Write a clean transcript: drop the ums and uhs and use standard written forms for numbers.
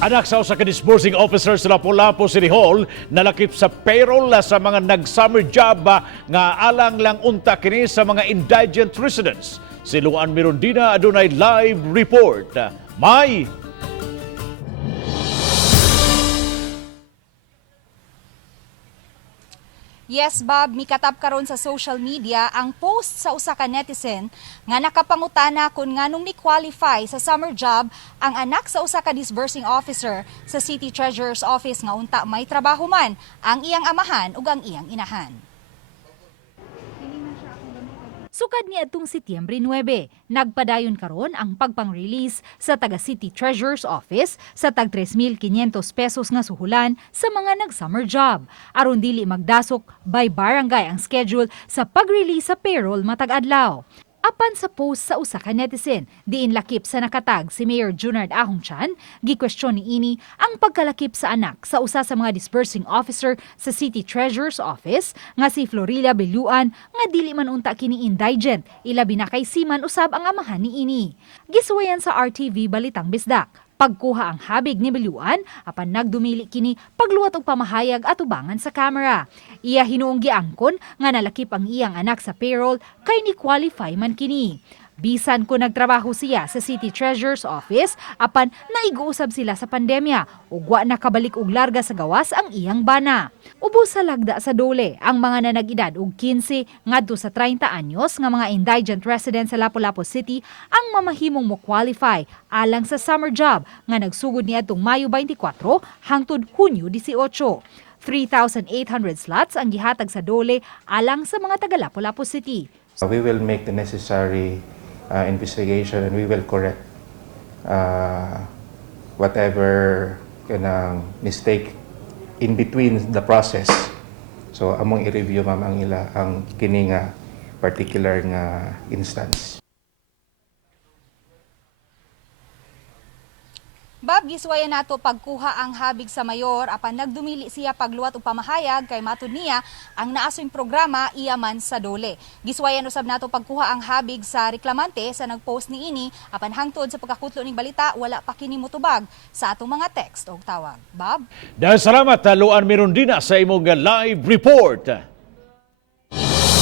Anak sa usa ka disbursing officer sa Lapu-Lapu City Hall nalakip sa payroll sa mga nag-summer job nga alang lang unta kini sa mga indigent residents. Si Luan Mirondina adunay live report. May Yes, Bob, mikatap karon sa social media ang post sa usa ka netizen nga nakapangutana kung nganong ni-qualify sa summer job ang anak sa usa ka disbursing officer sa City Treasurer's Office nga unta may trabaho man ang iyang amahan ug ang iyang inahan. Sukad ni atong Setyembre 9, nagpadayon karon ang pagpang-release sa taga City Treasurer's Office sa tag 3,500 pesos nga suhulan sa mga nag-summer job. Aron dili magdasok by barangay ang schedule sa pag-release sa payroll matag adlaw. Apan sa post sa usa ka netizen, diin lakip sa nakatag si Mayor Junard Ahongchan, gikwestiyon ni ini ang pagkalakip sa anak sa usa sa mga disbursing officer sa City Treasurer's Office nga si Florila Beluan nga dili man unta kini indigent, ilabi na kay siman usab ang amahan ni ini. Gisuwayan sa RTV Balitang Bisdak. Pagkuha ang habig ni Beluan, apan nagdumili kini pagluwat og pamahayag at ubangan sa kamera. Iya hinuong giangkon nga nalakip ang iyang anak sa payroll kay ni qualify man kini. Bisan ko nagtrabaho siya sa City Treasurer's Office, apan naig-uusab sila sa pandemya ug wa nakabalik og larga sa gawas ang iyang bana. Ubos sa lagda sa dole ang mga nanag-edad og 15 ngadto sa 30 anyos nga mga indigent residents sa Lapu-Lapu City ang mamahimong mo qualify alang sa summer job nga nagsugod niadtong Mayo 24 hangtod Hunyo 18. 3,800 slots ang gihatag sa dole alang sa mga taga Lapu-Lapu City. We will make the necessary investigation and we will correct whatever kanang mistake in between the process. So among i-review ma'am ang kini nga particular nga instance. Bob, giswayan nato pagkuha ang habig sa mayor apan nagdumili siya pagluwat og pamahayag kay matud niya ang naasoy programa iyaman sa dole. Giswayan usab nato pagkuha ang habig sa reklamante sa nagpost ni ini apan hangtod sa pagkakutlo ning balita wala pa kini motubag sa atong mga text o tawag. Bob? dahil salamat Luan Mirondina sa imong live report.